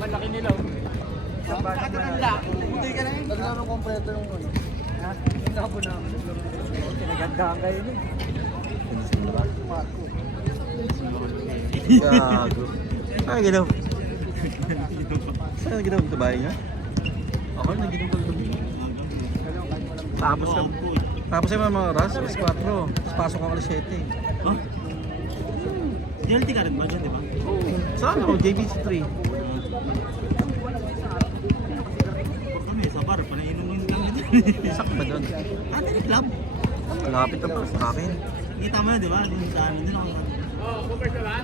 Malaki nila. Bakit nanda? Hindi ka na yun. Naglaro kompleto yung ano. Ha? Hindi ako na. Kinagandaan kayo yun. Gago. Ano ginaw? Saan ginaw sa bahay niya? Ako na ginaw ko ito. Tapos yung mga oras, alas 4. Tapos pasok ako alas 7. Huh? DLT ka rin ba dyan, di ba? Oo. Saan ako? JBC 3. Kami sa bar, panainumin lang ito. Saan ba doon? Atin club. Malapit na pa sa akin. Kita mo na, di ba? Yung sa amin din ako.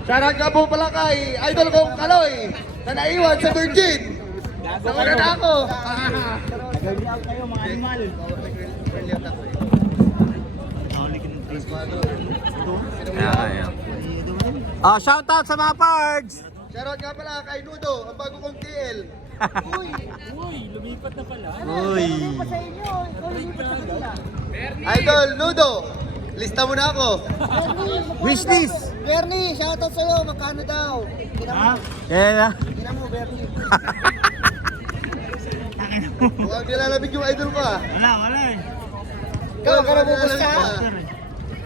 Shoutout nga po pala kay Idol kong Kaloy na naiwan sa Virgin. Nakuna na ako. Nagawin out kayo mga animal. Nakahuli ka ng 3 Kaya. Shoutout sa mga pards! Shoutout nga pala kay Nudo, ang bago kong TL. Uy, lumipat na pala. Uy! Idol, Nudo, lista mo na ako. Wishlist! Bernie, shoutout sa'yo, magkano daw? Ha? Kaya na. Tingnan mo, Bernie. Akin mo. Huwag nilalamig yung idol ko ah. Wala eh. Ikaw, huwag ka na pupusta. After eh.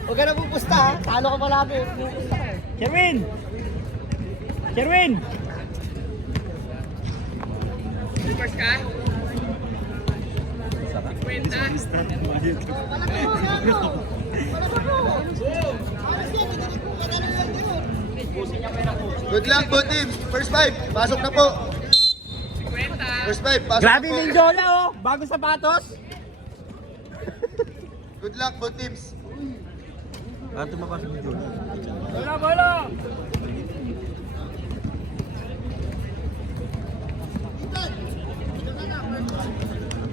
Huwag ka na pupusta ha. Talo ka palagi. Sherwin! Sherwin! First ka? Good luck, good team. First 5, pasok na po. First 5, pasok Grabe na po. yung Jola oh! Bago sapatos! Good luck, good teams. Ah, tumakas yung Jola. Bola!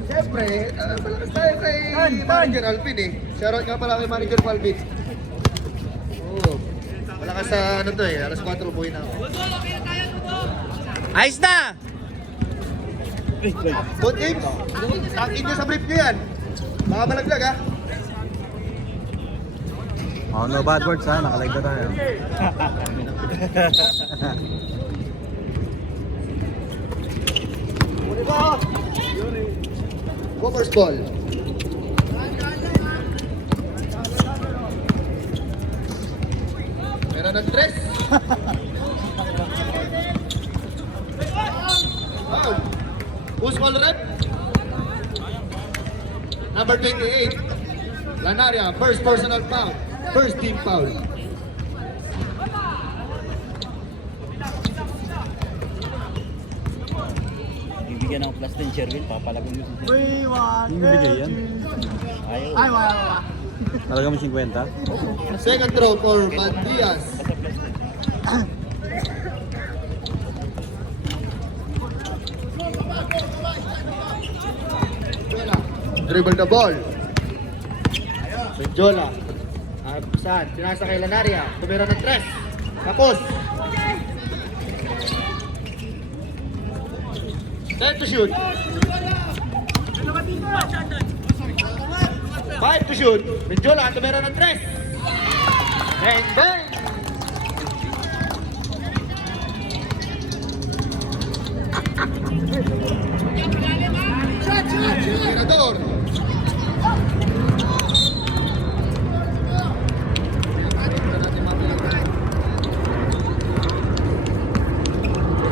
Siyempre, malakas tayo kay Manager Alvin eh. Shoutout nga pala kay Manager Alvin. Oo. Malakas sa ano to eh, alas 4 buhay na ako. Ayos na! Good teams, tangin nyo sa brief nyo yan. Baka malaglag ha. Oh, no bad words ha, nakalive na tayo. Go first ball. Meron ng tres. Foul. Who's call rep? Number 28. Lanaria, first personal foul. First team foul. Bibigyan ng plus din, Sherwin. Papalagon mo siya. Hindi bigay yan. Ayaw. wala. Talaga mo 50? Second throw for Bandias. Dribble the ball. Benjola. Saan? Pinasa kay Lanaria. Tumira ng tres. Tapos. Time to shoot. 5 to shoot. Benjola. Tumira ng tres. Bang bang. Tirador.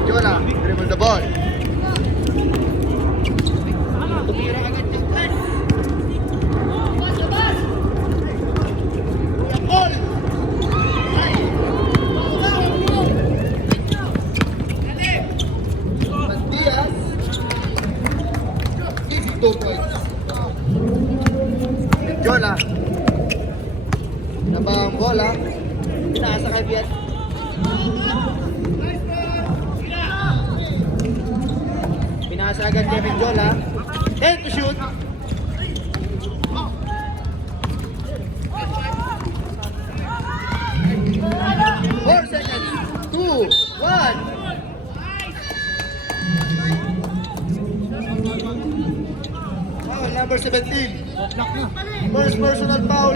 Benjola. Dribble the ball. Tumira agad yung tres. Ball. Bandias. 2 points. Benjola. Nabang bola. Pinasa kay Biet. Pinasa agad kay Benjola. 10 to shoot. Four seconds. 2, 1. Foul number 17. First personal foul.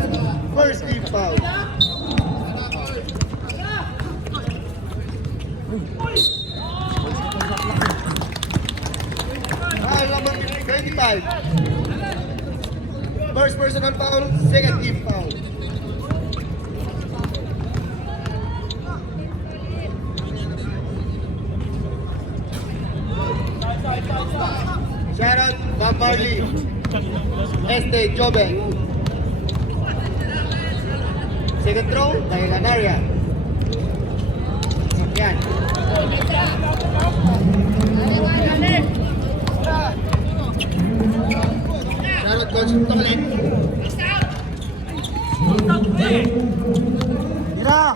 First team foul. 25. First personal foul, second team foul. Shoutout, Bob Marley. Joben. Second throw, kay Lanaria. Yan. Shoutout, Coach Tokalit. Mira!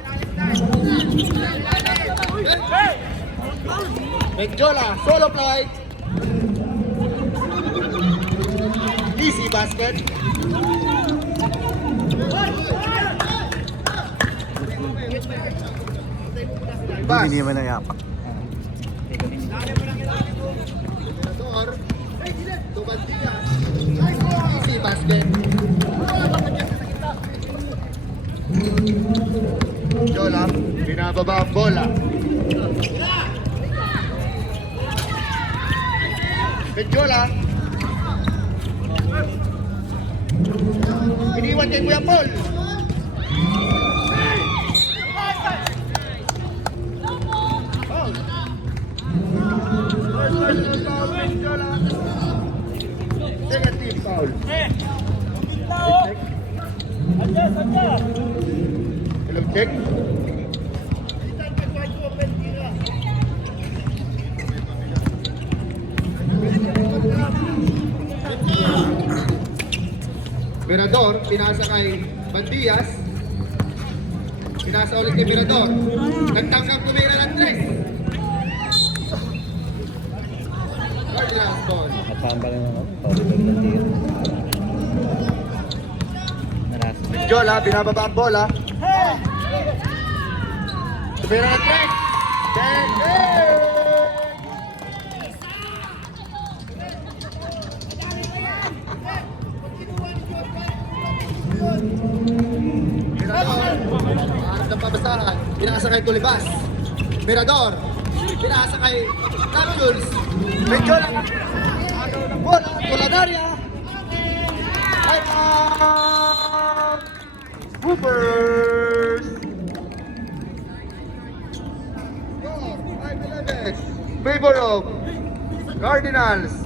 Medjola, solo flight. Easy basket. Pass. Hindi naman nayapak. Door. Tubandia. Easy basket. Jola, binababa ang bola. Medjola. Iniwan kay Kuya Paul. Foul. First personal foul, Medjola. Second team foul. Hello, check. Mirador, pinasa kay Bandias. Pinasa ulit kay Mirador. Nagtangkang tumira ng 3. Cardinals ball. Nakapamba lang ako. Paulit-ulit ang tiro. Narasa. Jola, binababa ang bola. Tumira ng 3. 10. Mirador, harap ng pabasahan. Pinasa kay Tulibas. Mirador, pinasa kay Capsules. Medyo lang. Agaw ng bola. Tuladaria. Time out! Hoopers! 5-11. Favor of Cardinals.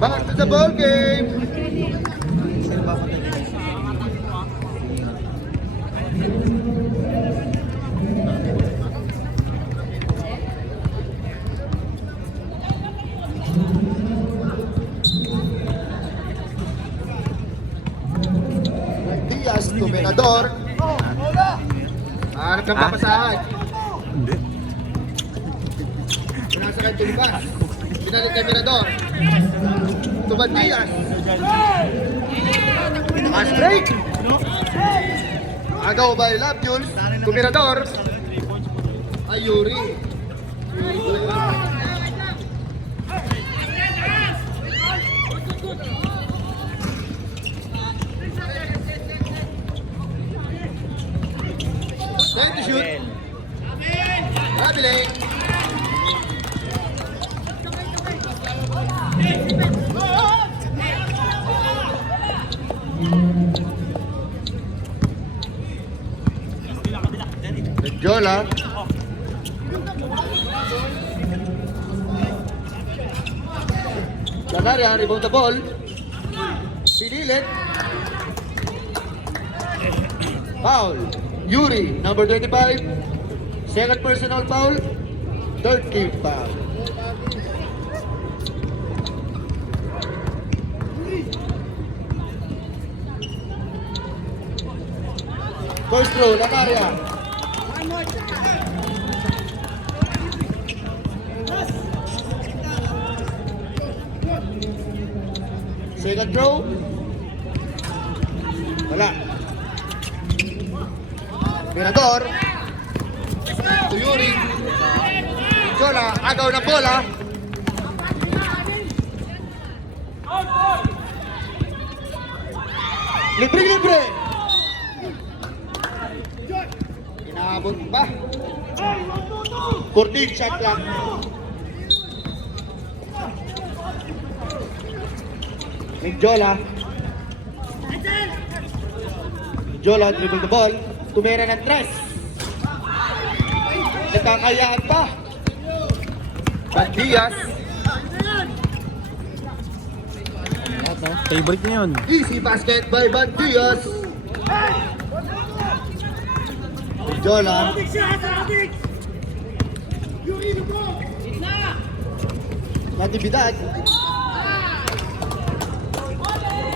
Back to the ball game. Diaz to Mirador. Hanap ng papasahan. Hindi. Pinasa kay Tulibas. Pinalik kay Mirador. Tuban Diaz. Pass break. Agaw by Love Jules. Kumirador. Ayuri. Time to shoot. Rabile. Jola. Lanaria, rebound the ball. Pinilit. Foul. Yuri, number 25. Second personal foul. Third team foul. First throw, Lanaria. Second throw. Wala. Mirador. To Yuri. Jola, agaw ng bola. Libre. Inaabot ba? Curtin shot lang. Jola. Jola dribble the ball. Tumira ng tres. Nagkakayaan pa. Bandias. Favorite niya yun. Easy basket by Bandias. Jola. Natividad.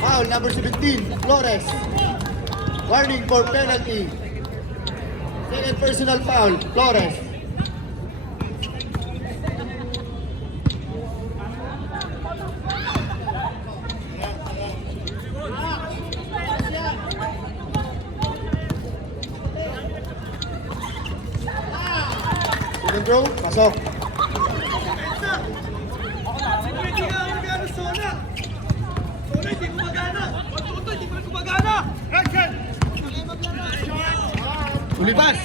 Foul number 17, Flores. Warning for penalty. Second personal foul, Flores. Second row, pasok. Ulibas.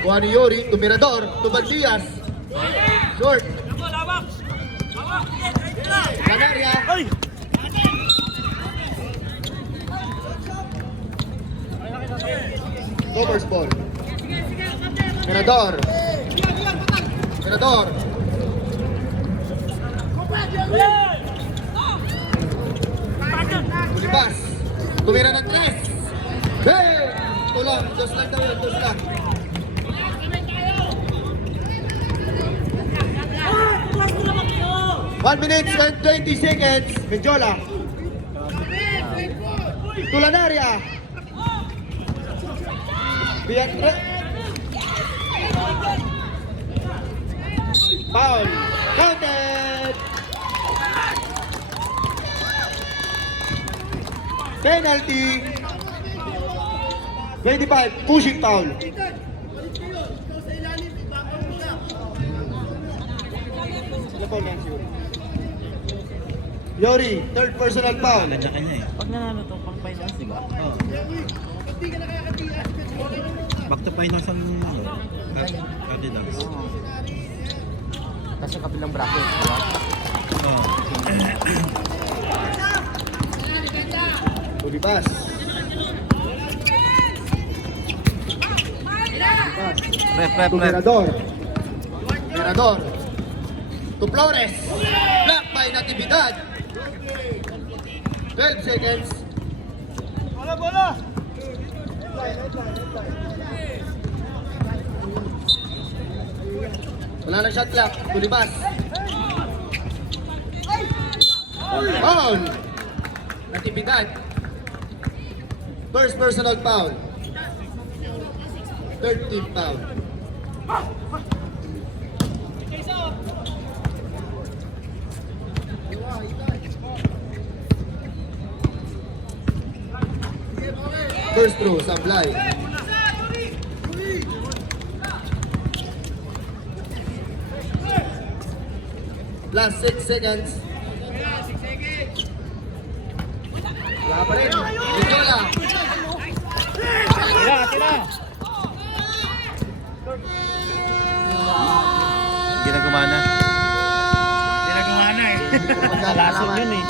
Kuha ni Yori, tumirador, tubandias. Short. Canaria. Covers ball. Mirador. Mirador. Ulibas. Tumira ng tres. Hey! Tulong. Dos lang daw yun. Dos lang. One minute and 20 seconds. Menjola. Tulanaria. Biatre. Foul. Counted. Penalty. 25. Pushing foul. Yori, third personal foul. Ganda ka niya eh. Pag nanalo to, pang finals, di ba? Oo. Back to finals ang Cardinals. Kasi kabilang bracket, di ba? Oo. Ulibas. Rep. Mirador. Mirador. To Flores. Block by Natividad. 12 seconds. Bola! Wala na shot clock. Ulibas. Foul. Natividad. First personal foul. Third team foul. First throw, Sablay. Last 6 seconds. Wala pa rin. Nicola. Tira! Hindi na gumana. Ginagumana eh. Kalasog yun eh.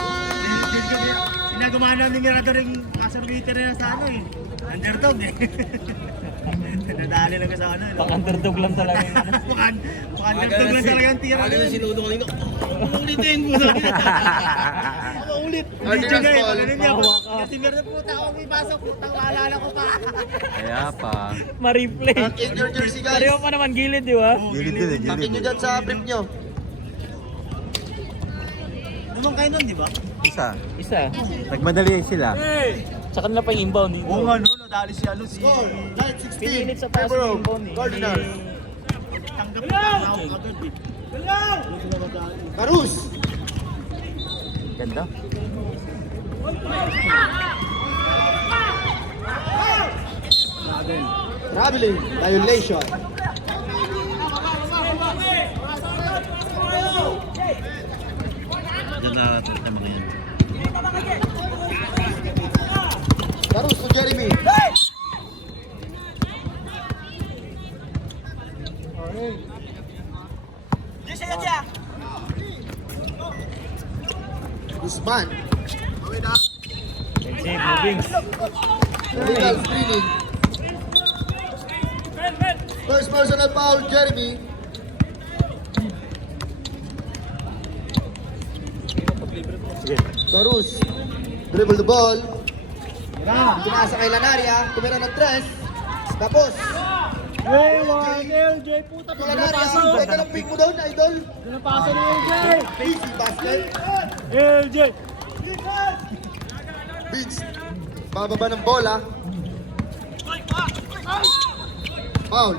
Ginagumana ni Mirador yung kaservator na sa ano eh. Underdog eh. Nadali lang sa ano. Pang-underdog lang talaga yun. Pang-underdog lang talaga yung tira. Ano yung sinudo kanina? Ulitin mo na. Ulit. Cardinals ball. Kasi Mirador puta ako may pasok. Putang maalala ko pa. Kaya pa. Ma-replay. Tuck in your jersey, guys. Pareho pa naman gilid, di ba? Gilid din eh, Tuck in gilid. nyo dyan sa brief nyo. Naman kayo nun, di ba? Isa. Nagmadali sila. Sa kanila pa yung inbound dito. Oo nga no, nadali si ano si... Score, 9-16. Pinilit sa taas Pembroke, yung inbound eh. Cardinals. Tanggap na tao agad eh. Carus. Ganda. Traveling violation. Diyan narating kami na yan. Karus to Jeremy. Guzman. Moving. Illegal screening. First personal foul, Jeremy. Karus. Dribble the ball. Tumasa kay Lanaria. Tumira ng tres. Tapos. LJ, puta. Lanaria. Pwede lang pick mo doon, idol. Pinapasa ni LJ. Easy basket. LJ. Beats. Bababa ng bola. Foul.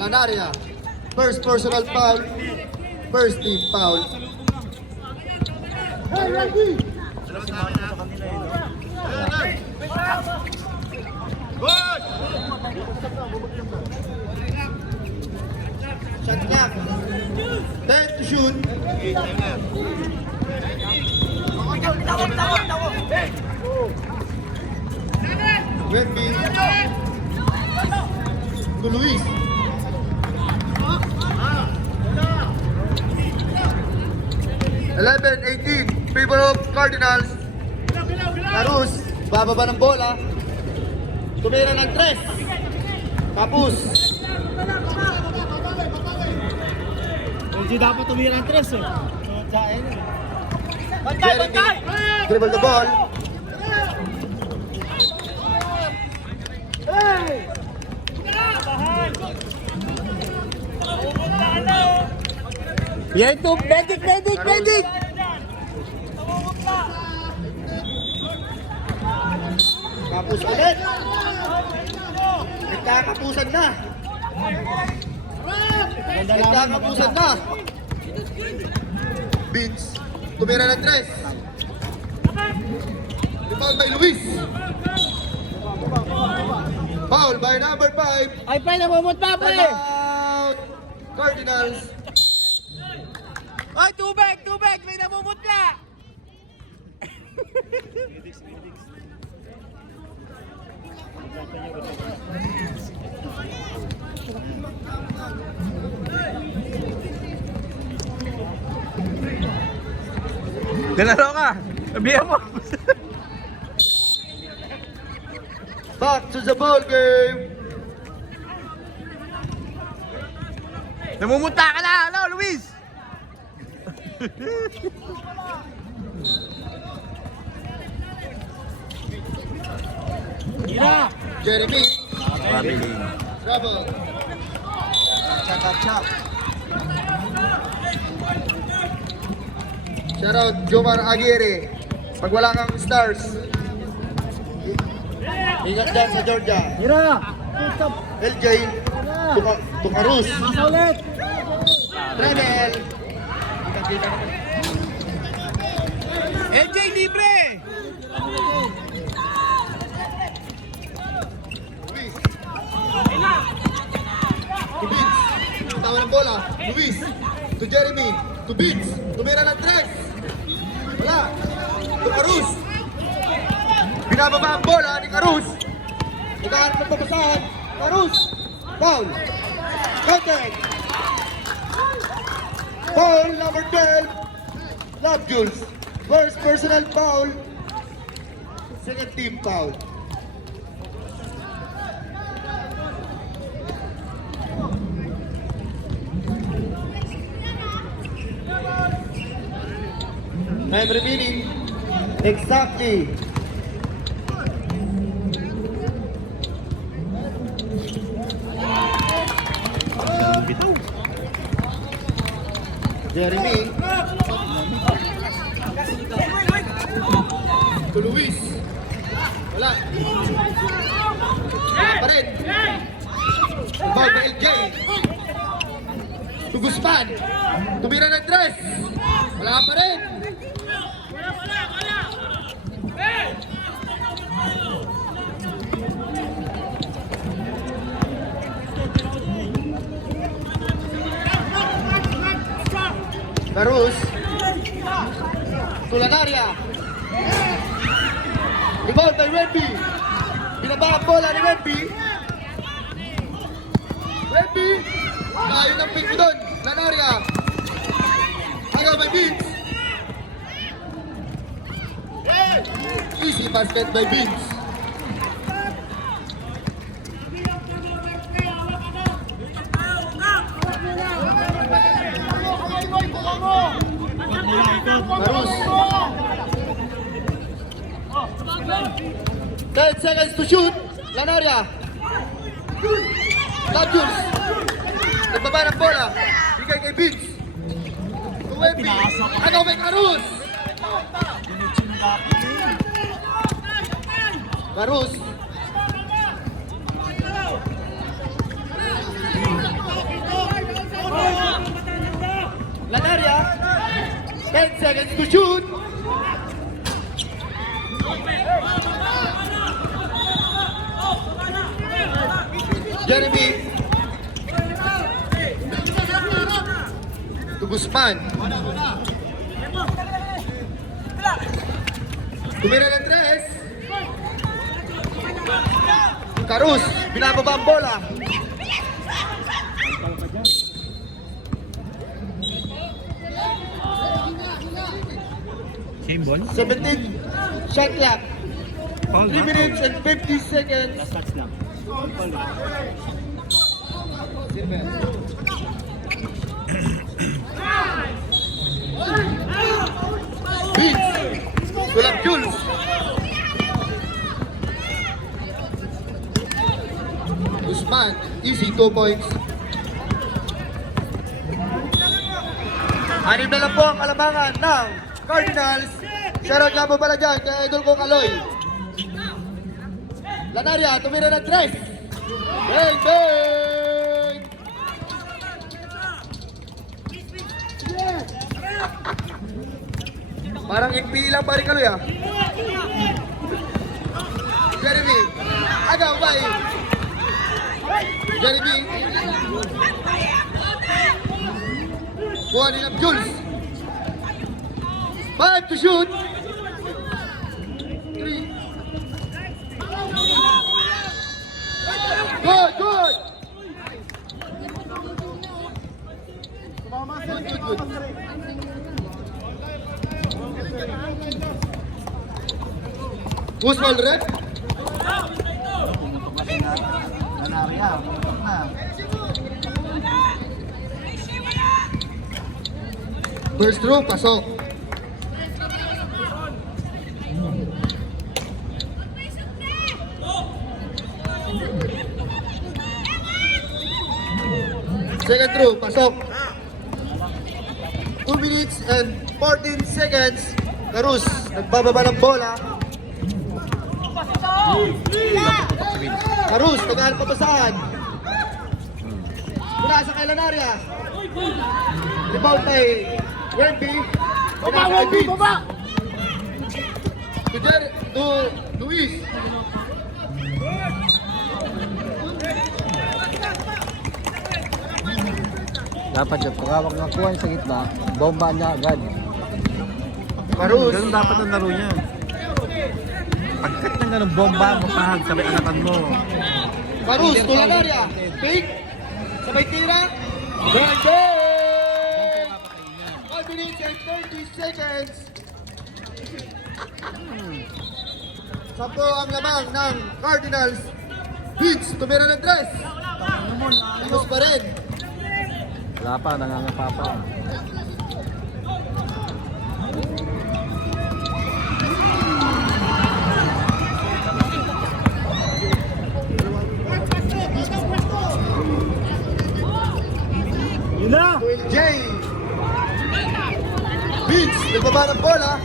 Lanaria. First personal foul. First team foul. Shot clock. 10 to shoot. Wemby. To Luis. Eleven, 18, favor of Cardinals. Karus, bababa ng bola. Tumira ng tres. Tapos. LJ dapat tumira ang tres eh. Jeremy, dribble the ball. Yan to, medic! Tapos ulit. Nagkakapusan na. Nagkakapusan na. Vince, tumira ng tres. Rebound by Luis. Foul by number 5. Ay, pa, namumutla pa eh! Timeout. Cardinals. Ay, tubig! May namumutla! Galaro ka! Sabihan mo! Back to the ball game. Namumuta ka na! Ano, Luis? Jeremy. Traveling. Trouble. Chak. Shout out Jomar Aguirre. Pag wala kang stars, ingat dyan sa Georgia. Tira! LJ, Tukarus, Pasa ulit! Rebel. LJ libre! Luis. To Beats. Tawa ng bola. Luis. To Jeremy. To Beats. Tumira ng tres. Wala. To Karus. Binababa ang bola ni Karus. Nagkahanap ng papasahan. Karus. Foul. Contact. Foul number 12. Love Jules. First personal foul. Second team foul. Time remaining exactly. Bitaw. Jeremy. To Luis. Wala. Wala pa rin. Rebound na LJ. To Guzman. Tumira ng tres. Wala pa rin. Carus. Tulanaria. Rebound by Wemby. Binaba ang bola ni Wemby. Wemby. Ayun ang pick mo doon. Lanaria. Agaw by Vince. Easy basket by Vince. Carus. 10 seconds to shoot. Lanaria. Dodgers. Nagbaba ng bola. Bigay kay Vince. Wemby. Agaw by Carus. Carus. Lanaria. 10 seconds to shoot. Jeremy. To Guzman. Tumira ng tres. Carus. Binababa ang bola. Same ball? 17 shot clock. 3 minutes and 50 seconds. Last touch lang. Vince. Tulak Jules. Guzman. Easy 2 points. Anim na lang po ang kalamangan ng Cardinals. Shoutout nga po pala dyan kay Idol ko Kaloy. Lanaria, tumira ng tres. Bang, bang! Parang ikpi lang pa rin Kaloy ah. Jeremy, agaw ba eh? Jeremy. Buha din ang Jules. 5 to shoot. 3. Good, good. Good, good, good. Who's ball rep? First throw, pasok. Second throw, pasok. 2 minutes and 14 seconds. Carus, nagbababa ng bola. Carus, nag-aalap pa basahan. Mula sa kay Lanaria. Rebound kay Wemby. Baba, Wemby, baba! To Luis. Dapat yung pagkawak na kuha sa gitna, bomba niya agad. Carus. Ganun dapat ang laro niya. Pagkat ng ganun bomba, mapahag, sabay anatan mo. Carus, to Lanaria. Pick. Sabay tira. Bang! 5 minutes and 30 seconds. Sampo ang lamang ng Cardinals. Vince, tumira ng tres. Ayos pa rin. Wala pa, nangangapa pa. Will J. Vince, nagbaba ng bola.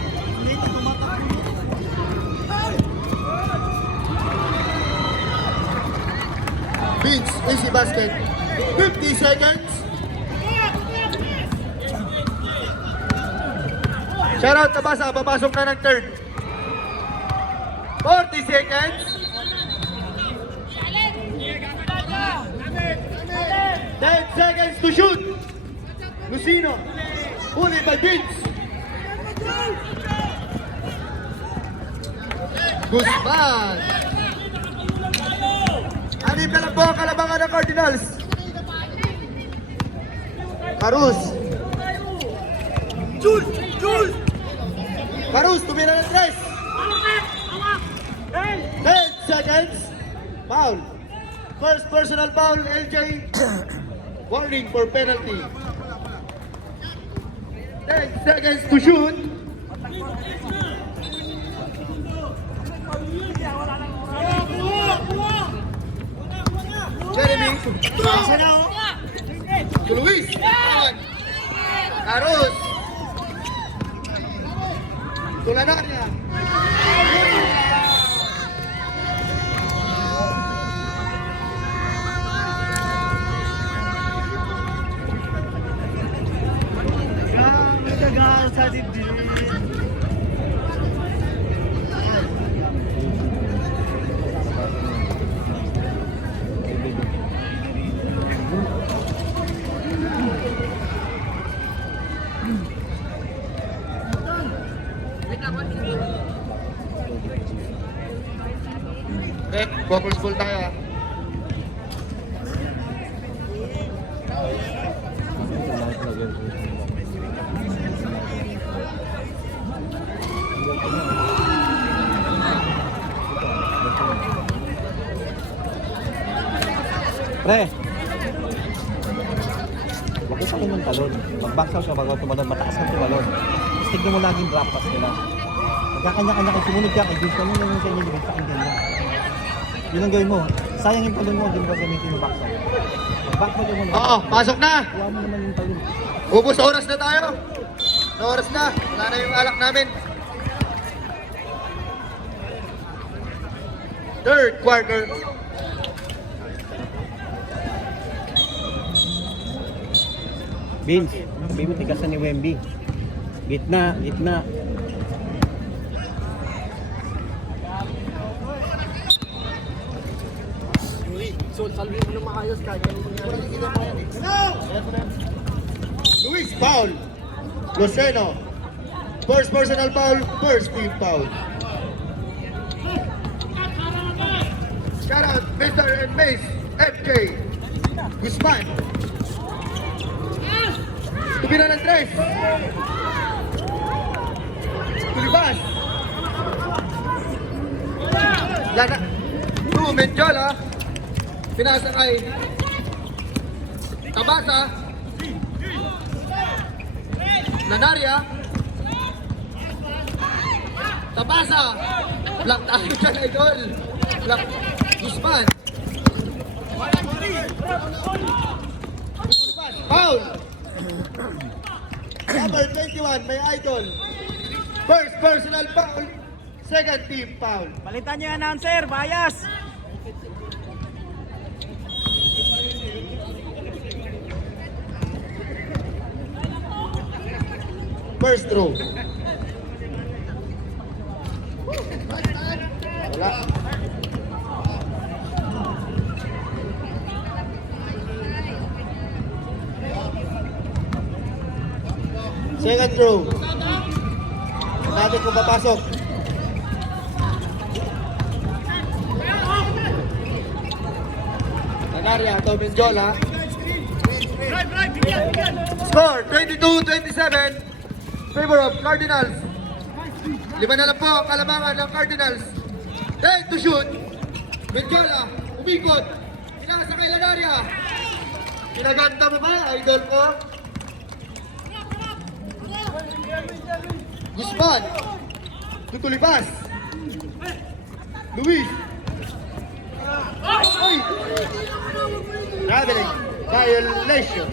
Vince, easy basket. 50 seconds. Shoutout na basa, papasok na ng third. 40 seconds. 10 seconds to shoot. Lucino. Uli by Vince. Guzman. Anip na lang po ang kalabangan ng Cardinals. Carus. Carus, tumira ng 3. 10 seconds. Foul. First personal foul, LJ. Warning for penalty. 10 seconds to shoot. Jeremy. Sana oh. To Luis. Carus. Tulanarya. Grabe tagal sa dibdib. Okay, focus full tayo ah. Pre! Huwag sa akin ng talon. Mag-backsaw siya bago tumalon. Mataas ang tumalon. Tapos tignan mo laging drop pass nila. Magkakanya-kanya kay sumunod ka kay Juice. Ano yung sa inyo libig sa akin ganyan? Yun ang gawin mo. Sayang yung talon mo. Hindi mo gagamitin yung backsaw. Mag-backsaw mo muna. Oo, pasok na. Kuha mo naman yung talon. Ubus oras na tayo. Na oras na. Wala na yung alak namin. Third quarter. Vince, sabi mo tigasan ni Wemby. Gitna, gitna. Luis, foul. Luceno. First personal foul, first team foul. Shout out, Mr. and Miss FJ Guzman. Tumira ng 3. Tulibas. Lana. Menjola. Pinasa kay Tabasa. Lanaria. Tabasa. Block tayo dyan, idol. Block. Guzman. Foul. Number 21, may idol. First personal foul. Second team foul. Palitan niyo yung announcer, bias. First throw. Wala. Second throw. Natin kung papasok. Canaria, Menjola. Score, 22-27. Favor of Cardinals. 5 na lang po ang kalamangan ng Cardinals. Then to shoot. Menjola, umikot. Pinasa kay Lanaria. Pinaganda mo ba, idol ko? Guzman. Tutulibas. Luis. Ay! Traveling violation.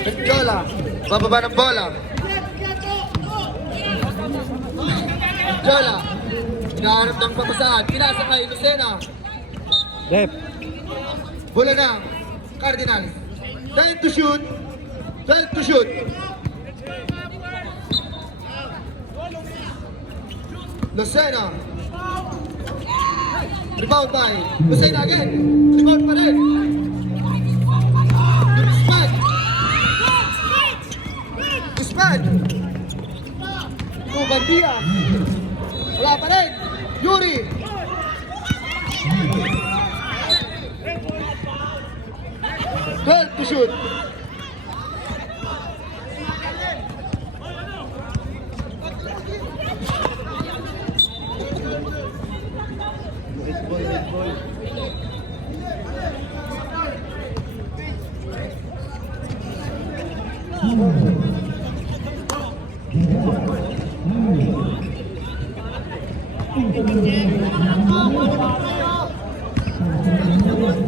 Menjola. Bababa ng bola. Menjola. Hinahanap ng papasahan. Pinasa kay Lucena. Rep. Bola na. Cardinals. Time to shoot. Time to shoot. Lucena. Rebound by Hussein again. Rebound pa rin. Guzman. Guzman. Tubandia. Wala pa rin. Yuri. Goal to shoot.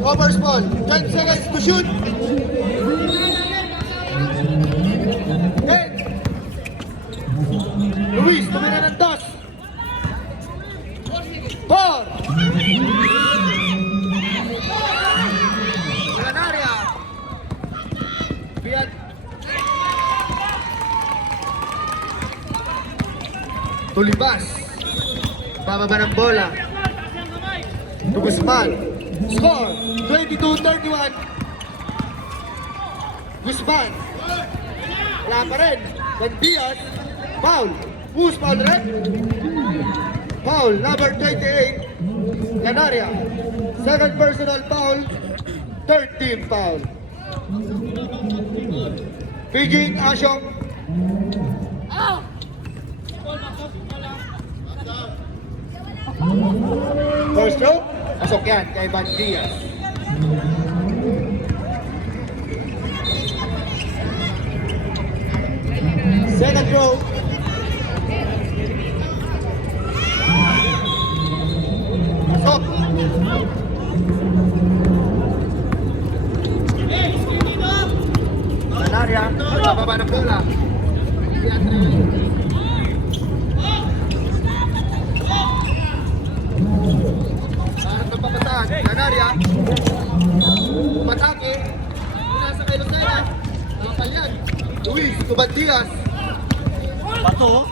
Overs ball. 20 seconds to shoot. 10. Luis, tumira ng toss. 4. Granaria. Biat. Tulibas. Bababa ng bola. To Guzman. Score 22-31. Guzman. Wala pa rin. Dan Diaz. Foul. Who's foul rin? Foul. Number 28. Canaria. Second personal foul. Third team foul. Pidging Asyong. First stroke. Pasok yan kay Van Diaz. Second row. Pasok. Canaria. Bababa ng bola. Canaria. Matake. Nasa kay Lucena. Nakapal yan. Luis, Tuban Diaz. Bato.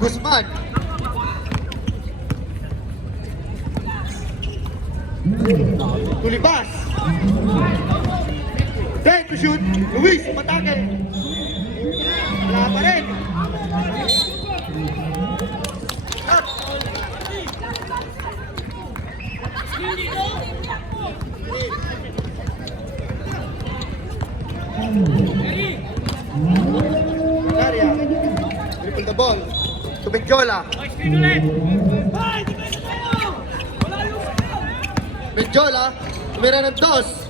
Guzman. Tulibas. 10 to shoot. Luis, Matake. Wala pa rin. Canaria. Dribble the ball. To Benjola. Benjola. Tumira ng toss.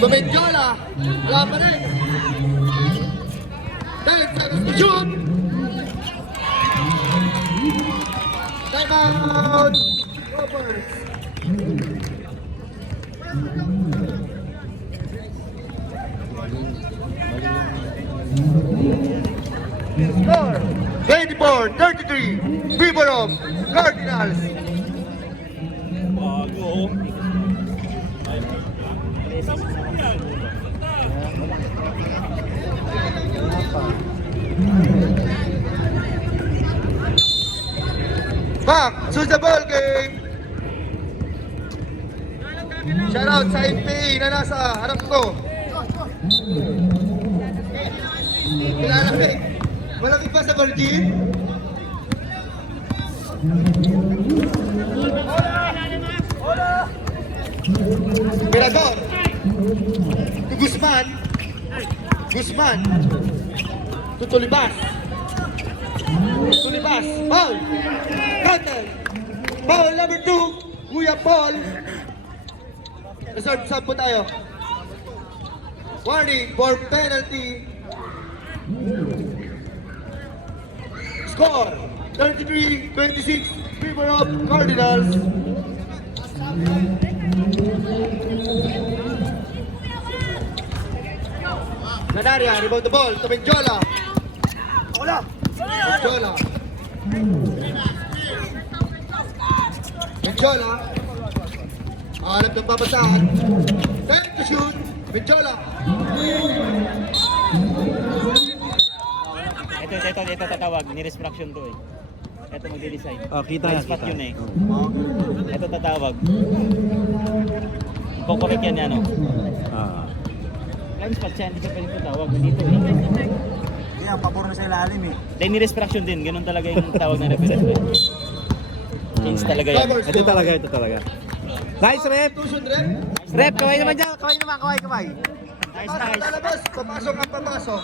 To Benjola. Wala pa rin. 10 seconds to shoot. Time out. Robbers. Score 24-33. Favor of Cardinals. Back to the ball game. Shout out sa NPA na nasa harap ko. Malamig. Malamig pa sa Virgin. Mirador. To Guzman. Guzman. To Tulibas. Tulibas. Foul. Cutter. Foul number 2. Kuya Paul. Reserve sub po tayo. Warning for penalty. Score 33-26. Favor of Cardinals. Canaria, rebound the ball to Benjola. Wala. Benjola. Benjola. Hanap ng papasahan. Time to shoot. Benjola. Ito tatawag. Ni-restruction to eh. Ito magde-design. Oh, kita Blind yan, spot kita. yun eh. Ito tatawag. Kukorek yan ano. Ah. Blind spot siya, hindi siya pwedeng tatawag. Dito eh. Yan, pabor na sa ilalim eh. Dahil ni-refraction din, ganun talaga yung tawag na reference rate. Change talaga yan. Ito talaga, ito talaga. Nice rep! Tuition rep. Rep, kaway naman dyan. Kaway naman, kaway. Nice, Pasok nice. lalabas. Papasok ang papasok.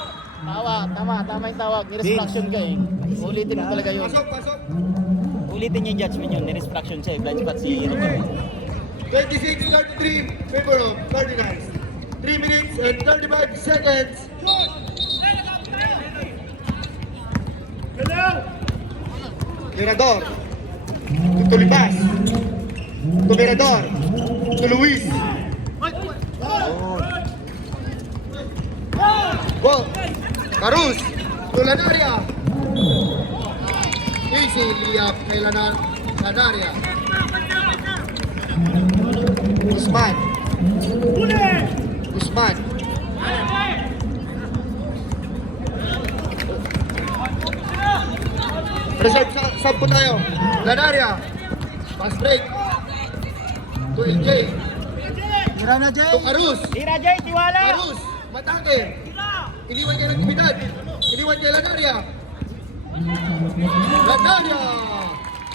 Tama yung tawag. Ni-refraction ka eh. Ulitin mo talaga yun. Pasok, pasok. Ulitin yung judgment yun, ni-refraction siya eh. Blind spot si Rico. 26-33, favor of Cardinals. 3 minutes and 35 seconds. Mirador. To Lipas. To Mirador. To Luis. Go. Carus. To Lanaria. Easy liyap kay Lanaria. Usman. Usman. Reserve sa po tayo. Lanaria. Pass break. To LJ. Tira na, Jay! To Carus. Tira Jay, tiwala! Carus. Matake. Iniwan niya ng aktividad. Iniwan niya Lanaria. Lanaria.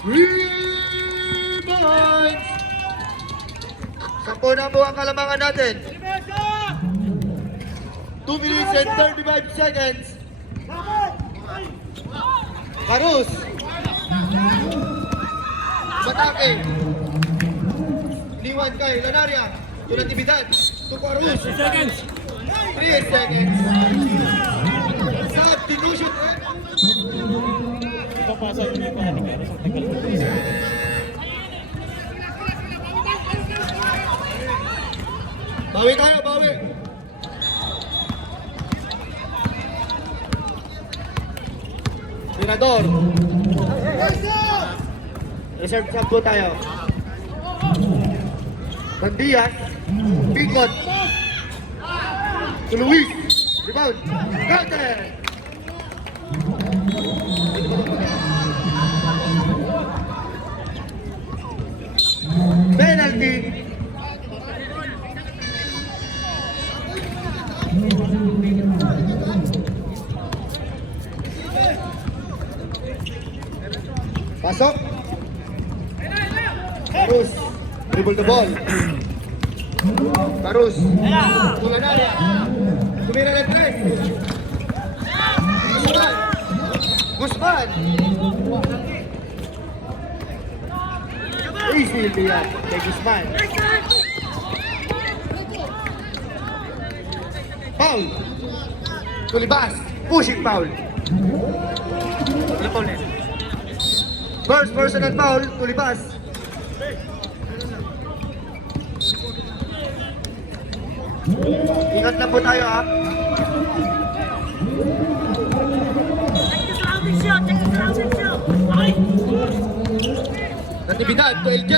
Rebounds. Sampo na po ang kalamangan natin. 2 minutes and 35 seconds. Carus. Matake. Iniwan kay Lanaria. To Natividad. To Carus. 3 seconds. Substitution. Ito pasok yung mga panatigaros ang tagal ko. Bawi tayo, bawi. Mirador. Reserve sub po tayo. Bandias. Bicot. To Luis. Rebound. Carter. Penalty. Pasok. Carus. Dribble the ball. Carus. Tulanaria. Tumira ng 3. Guzman. Guzman. Easy liyan kay Guzman. Foul. Tulibas. Pushing foul. First personal foul, Tulibas. Ingat na po tayo ha. Natividad to LJ.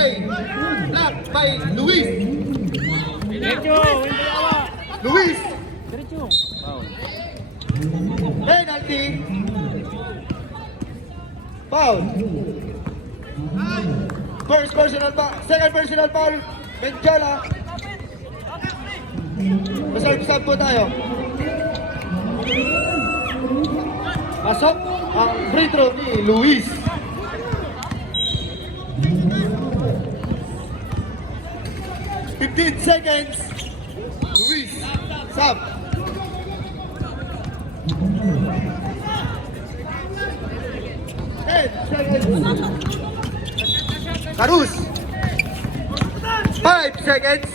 Blocked by Luis. Diretso! Hindi awa! Luis. Diretso! Wow. Penalty. Foul. First personal foul. Second personal foul. Menjala. Reserve sub po tayo. Pasok ang free throw ni Luis. Fifteen seconds. Luis. Sub. Carus. 5 seconds.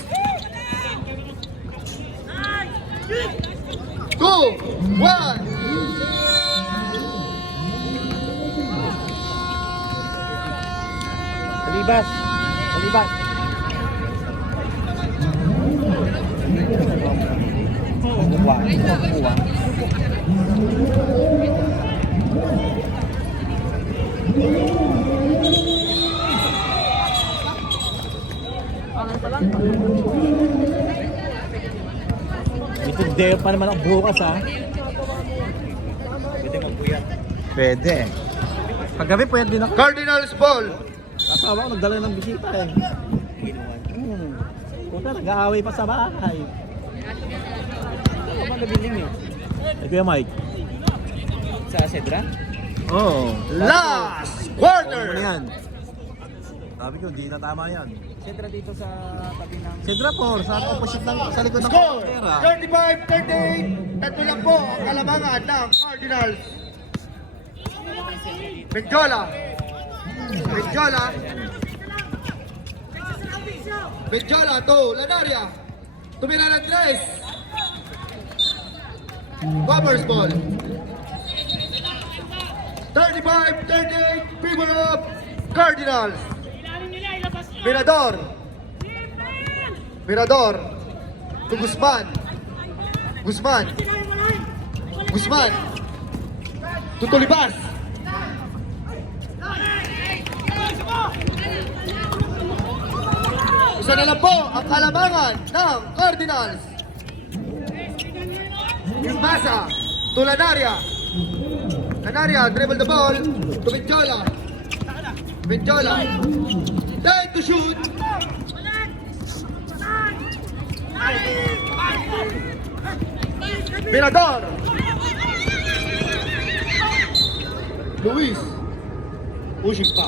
2, 1. Kalibas. Kalibas. Kuha. Ito day pa naman ang bukas ha. Pwede magpuyat. Pwede. Kagabi pwede din ako. Cardinals ball. Asawa ko nagdala ng bisita eh. Puta, nag-aaway pa sa bahay. Ano ba nabiling eh? Eh, Kuya Mike. Sa Cedra? Oo. Last Ano quarter. yan? Sabi ko, hindi na tama yan. Cedra dito sa tabi ng... Cedra 4, sa opposite ng, sa likod ng Score! pera. 35-38. Tatlo lang po ang kalamangan ng Cardinals. Benjola. Benjola. Benjola to Lanaria. Tumira ng 3. Bombers ball. 35-38. Favor of Cardinals. Mirador. Mirador. To Guzman. Guzman. Guzman. To Tolibas. Isa na lang po ang kalamangan ng Cardinals. Masa. To Lanaria. Lanaria dribble the ball to Benjola. Benjola. Time to shoot. Mirador. Luis. Pushing pa.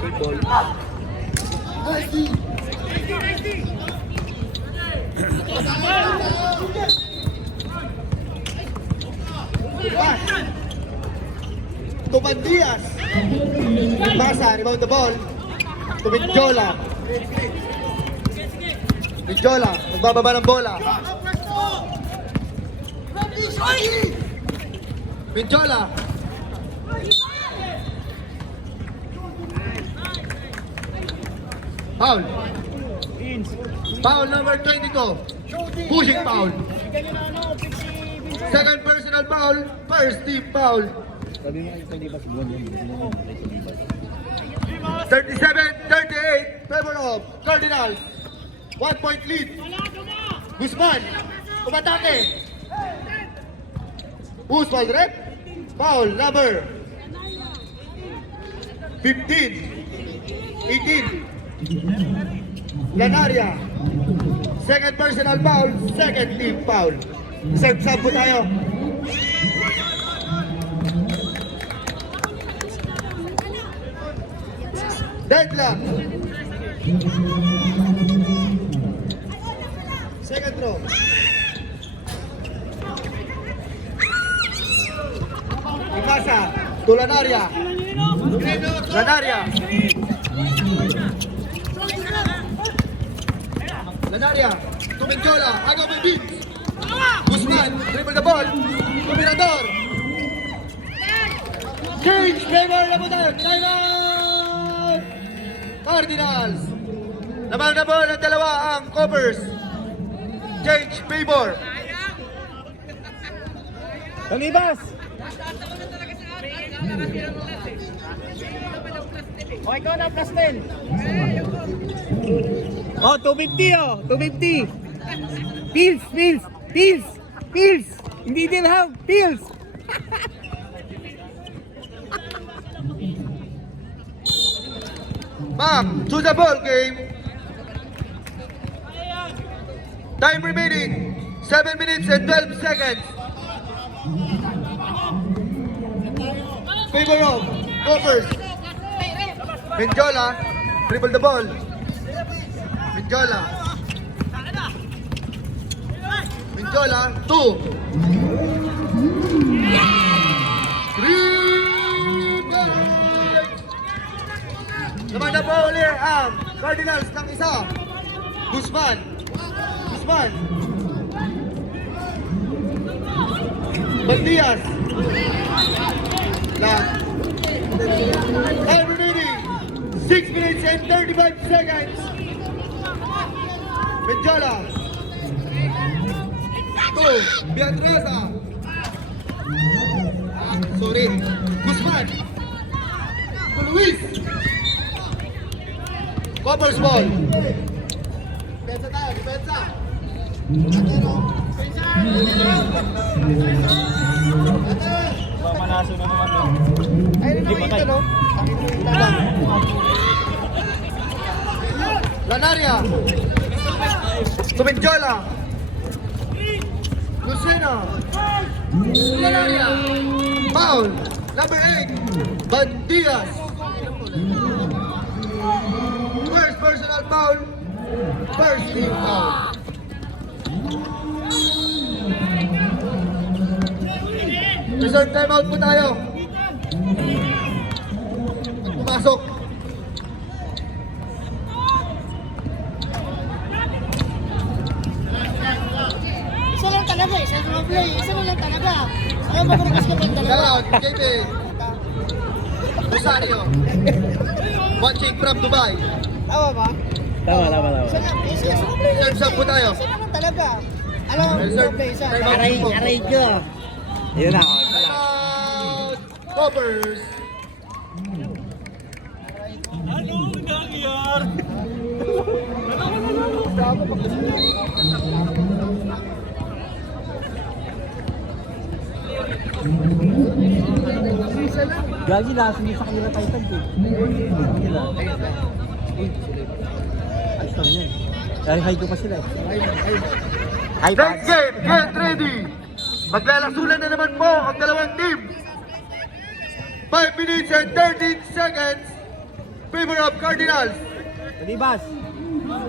Good ball. Pass. To Bandias. Masa, rebound the ball. To Benjola. Benjola, magbababa ng bola. Benjola. Foul. Foul number 22. Pushing foul. Second personal foul. First team foul. Sabi nga, ito di ba si Buwan yan? 37-38. Favor of Cardinals. 1 point lead. Guzman. Umatake. Who's foul rep? Foul number 15. 18. Lanaria. Second personal foul. Second team foul. Serve po tayo. Deadlock. Second throw. Ikasa. To Lanaria. Lanaria. Lanaria. To Benjola. Agaw may beat. Guzman. Dribble the ball. To Mirador. Change. Favor na po tayo. Time out. Cardinals. Lamang na ball ang dalawa ang covers. Change. Favor. Talibas! O, ikaw na, plus 10. Oh, 250 oh! 250! Pills! Pills! Pills! Pills! Hindi din have pills! Back to the ball game. Time remaining 7 minutes and 12 seconds. Favor of Gophers. Benjola, dribble the ball. Benjola. Benjola, 2. Naman na po ulit ang Cardinals ng isa. Guzman. Guzman. Bandias. Last. Time remaining 6 minutes and 35 seconds. Benjola. 2. Beatriza. Sorry. Guzman. Luis. Coppers ball. Depensa tayo, depensa. Mamanaso na naman yun. Ayun Di patay. Lanaria. Tumenjola. Lucena. Lanaria. Foul. Number 8. Bandias. First personal foul. First team foul. Reserve timeout po tayo. Pumasok. Isa lang talaga eh, sa play, isa lang talaga. Ayaw mo kung mas kapag dalawa. Shout out, JP. Rosario. Watching from Dubai. Tawa ba? Tama, tama, tama. Isa lang, isa lang play. Reserve sub po tayo. Isa lang talaga. Alam mo, Reserve play, isa. timeout po. ko. Yun na. Out. Poppers. Gagi lakas niya sa kanila Titans eh. Kanila. Ayos lang yan. Dahil high ko pa sila eh. High Next game, get ready. Maglalasulan na naman po ang dalawang team. 5 minutes and 13 seconds. Favor of Cardinals. Talibas!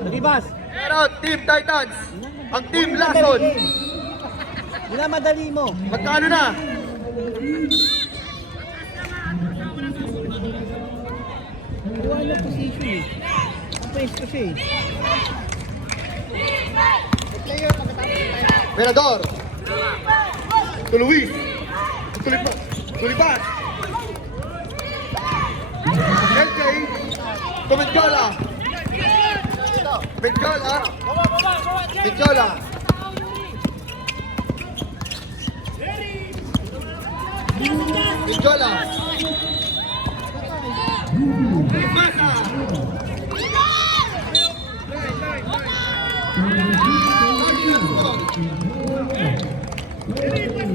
Talibas! Air out, Team Titans. Ang Team Lason. Minamadali mo. Magkano na? Buwan na position eh. Ang pwesto siya eh. Player, pagkatapos tayo. Venador. To Luis. Tulibas. LJ. To Menjola. Menjola. Menjola. Menjola. Masa.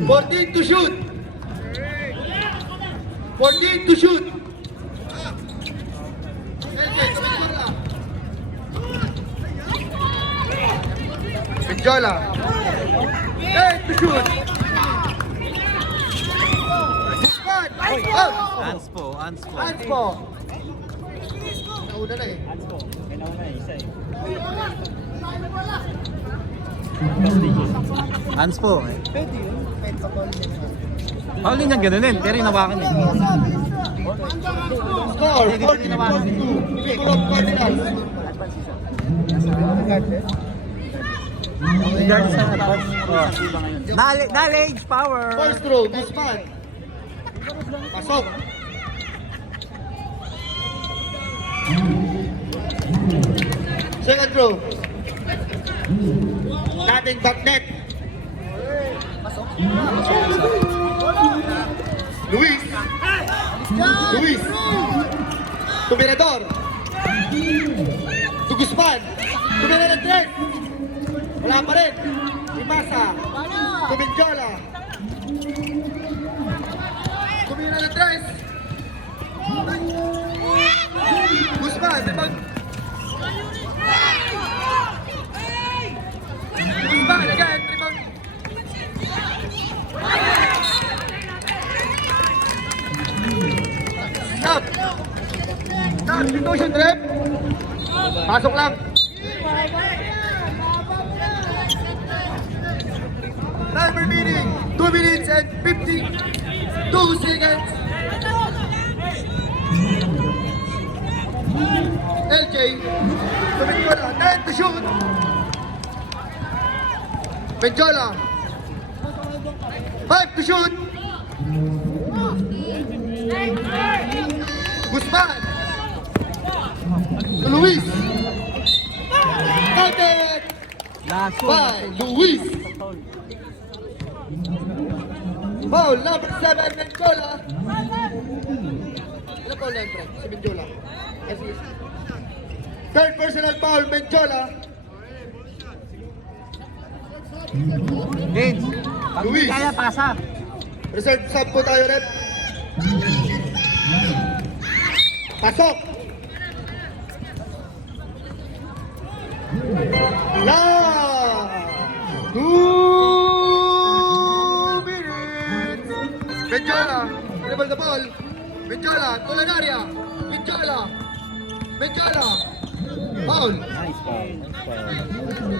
14 to shoot. 14 to shoot. Menjola. 8 to shoot. Out. Hands po, hands po. Hands po. Nauna na eh. Hands po. Kailangan na isa eh. Hands po. Pauli niya ganunin, pero inawakan eh. Score, Hindi, 14 tinawakan to eh. 2. Favor of Cardinals. Regardless sa advance. Knowledge, power. First row, Guzman. Pasok. Second row. Dating backnet. Luis. Luis. Tumirador. To Guzman. Tumira ng tres. Wala pa rin. Imasa. Tuminjola. Tumira ng tres. Guzman. Guzman again. Rebound. Stop. Substitution rep. Pasok lang. Time remaining 2 minutes and 52 seconds. LJ, Menjola, 10 to shoot. Menjola, 5 to shoot. Guzman, to Luis. Counted Laso. by Luis. Foul number 7, Menjola. Ano foul na yun, si Menjola? Third personal foul, Menjola. Vince, pag hindi Luis. kaya, pasa. Reserve sub po tayo, rep. Pasok! Last 2 minutes! Benjola, dribble the ball. Benjola, Tulanaria. Benjola. Benjola. Foul. Nice foul. Nice foul.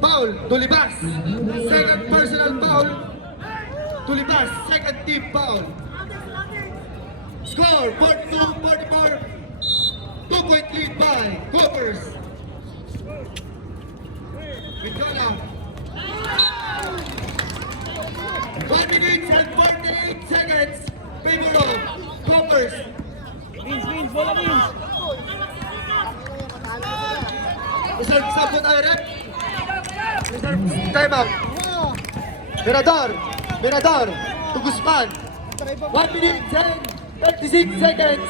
Foul. Tulibas. Second personal foul. Tulibas. Second team foul. Score 42-44. 2-point lead by Coopers. Benjola. 1 minute and 48 seconds. Favor of Coopers. Vince, bola Vince. Reserve sub po tayo, rep. Reserve timeout. Mirador. To Guzman. 1 minute and 36 seconds.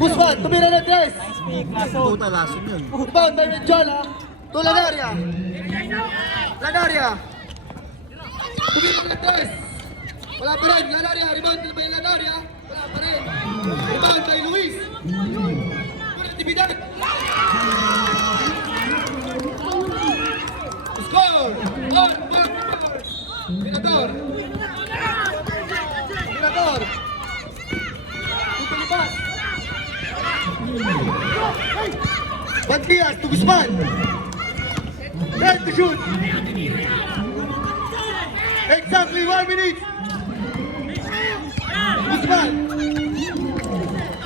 Guzman, tumira ng tres. Puta, lason yun. Rebound by Benjola. To Lanaria. Tumira ng tres. Wala pa rin. Lanaria. Rebound by Lanaria. Wala pa rin. Rebound by Luis. Actividad. Score. Mirador. Tutulipas. Bantias to Guzman. Ready to shoot. Exactly 1 minute. Guzman.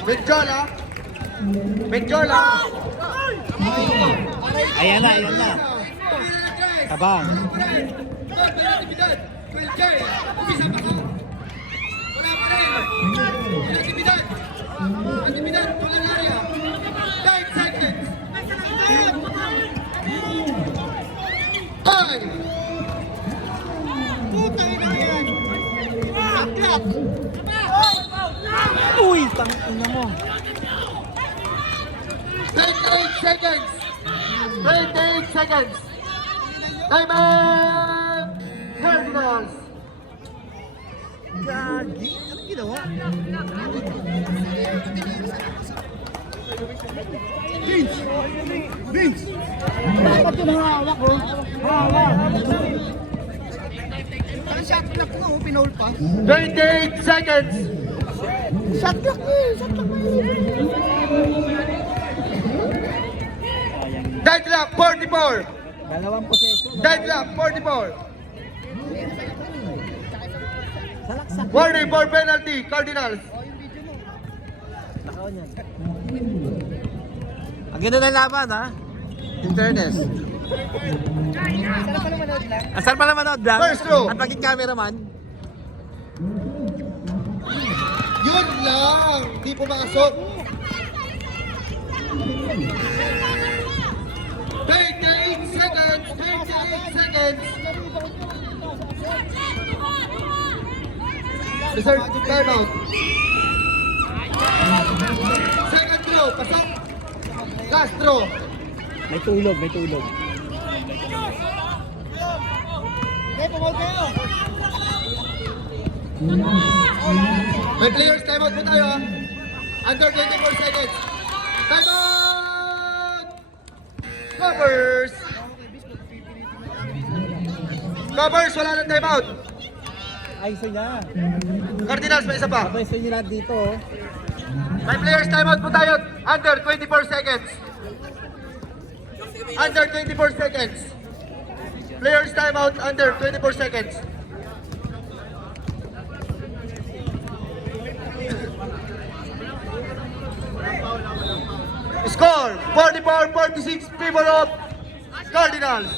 Benjola. Ayan na. Tabang. Actividad. 12K. Umisa pa ko. Wala pa rin. Actividad. Tulanaria. 9 seconds. 5. Uy, tangina mo. 28 seconds. 28 seconds. Time out. Cardinals. Gagi, anong ginawa? Vince! Dapat yung hawak ko. Hawak. Ang shot clock ko, pinaul pa. 28 seconds. Shot clock ko. Deadlock 44. Dalawang possession. Deadlock 44. Salaksak. Warning for penalty. Cardinals. Nakaon yan. Ang ganda ng laban, ha? In fairness. Asal pala manood lang? First row. At maging cameraman. Yun lang. Di pumasok. 28 seconds. 28 seconds. Reserve timeout. Second throw. Pasok. Last throw. May tulog. Okay, pumol kayo. May players timeout po tayo. Under 24 seconds. Timeout! Covers, wala nang timeout. Ayos niya. Cardinals, may isa pa. Pwesto niyo lahat dito, oh. May players timeout po tayo. Under 24 seconds. Under 24 seconds. Players timeout under 24 seconds. Score 44-46 favor of Cardinals.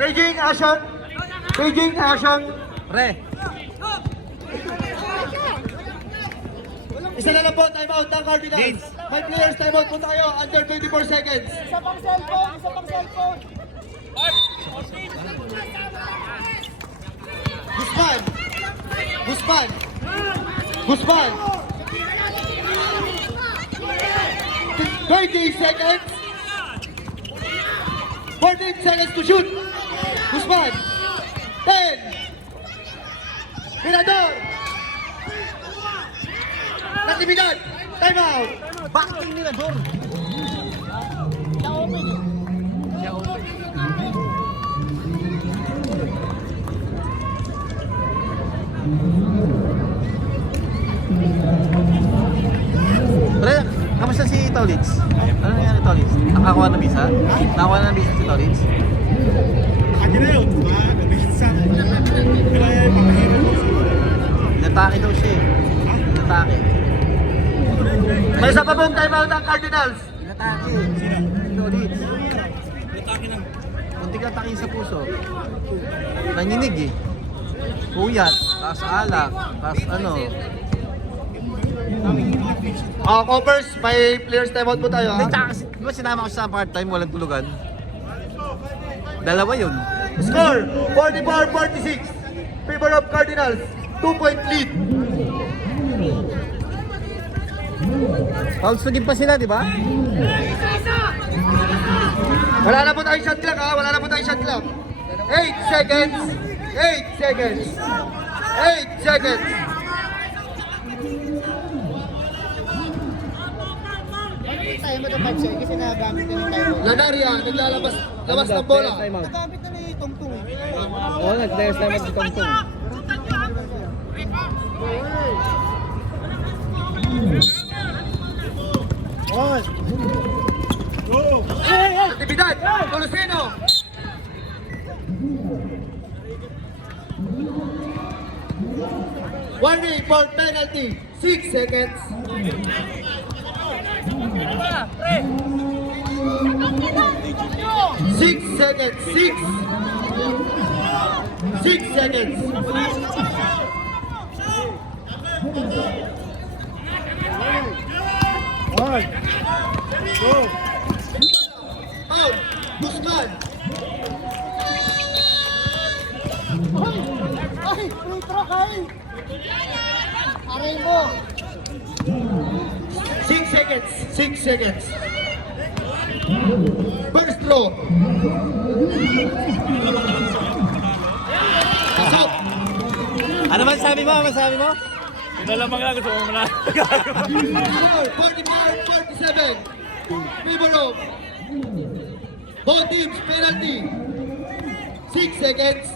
Beijing action. Pre, Isa na lang po timeout ng Cardinals. May players timeout po tayo under 24 seconds. Isa pang cellphone. Guzman. 20 seconds. 14 seconds to shoot. Guzman. 10. Mirador. Natividad. Time out. Backing nila, Dor. Siya open eh. Pre, kamusta si Tolitz? Ano nangyari Tolitz? Nakakuha ng visa? Nakakuha ng visa si Tolitz? Ano na yun? Minsan. Kaya pamahirap ko siguro. Inatake daw siya eh. Inatake. May isa pa pong time out ang Cardinals. Inatake. Si Tolitz. Muntik na takin sa puso. Nanginig eh. Puyat, taas alak, taas ano. Coppers, may players time out po tayo Hindi, ha. tsaka kasi, di ba sinama ko siya sa part-time, walang tulugan? Dalawa yun. Score 44-46. Favor of Cardinals. 2-point lead. Fouls to give pa sila, di ba? Wala na po tayong shot clock ha. Wala na po tayong shot clock. 8 seconds. 8 seconds. 8 seconds. Tayo mo ito 5 seconds kasi nagamit na yung tayo. Lanaria, naglalabas ng bola. Nagamit na ni Tongtong eh. Oo, nag-players time out si Tongtong. Actividad, Tolosino. Warning for penalty. 6 seconds. 6 seconds. 6 seconds. Out. Guzman. Ay! Free throw kayo! Aray mo! 6 seconds. 6 seconds. First throw. Out. Ano man sabi mo? Ano sabi mo? Pinalamang lang gusto mo na. 44-47. Favor of both teams penalty. 6 seconds.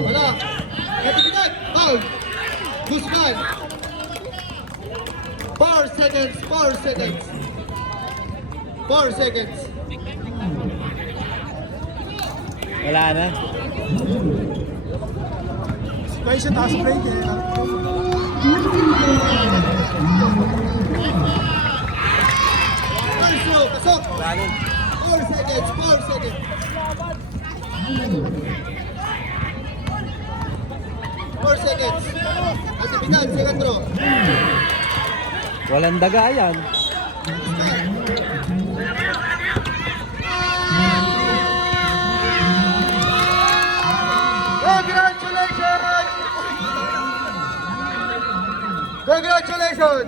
Wala. Natividad. Foul. Guzman. 4 seconds. 4 seconds. 4 seconds. Wala na. Kaya siya taas break eh. First throw. Pasok. 4 seconds. 4 seconds. 4 seconds. Natividad. Second throw. Walang daga yan. Congratulations! Congratulations!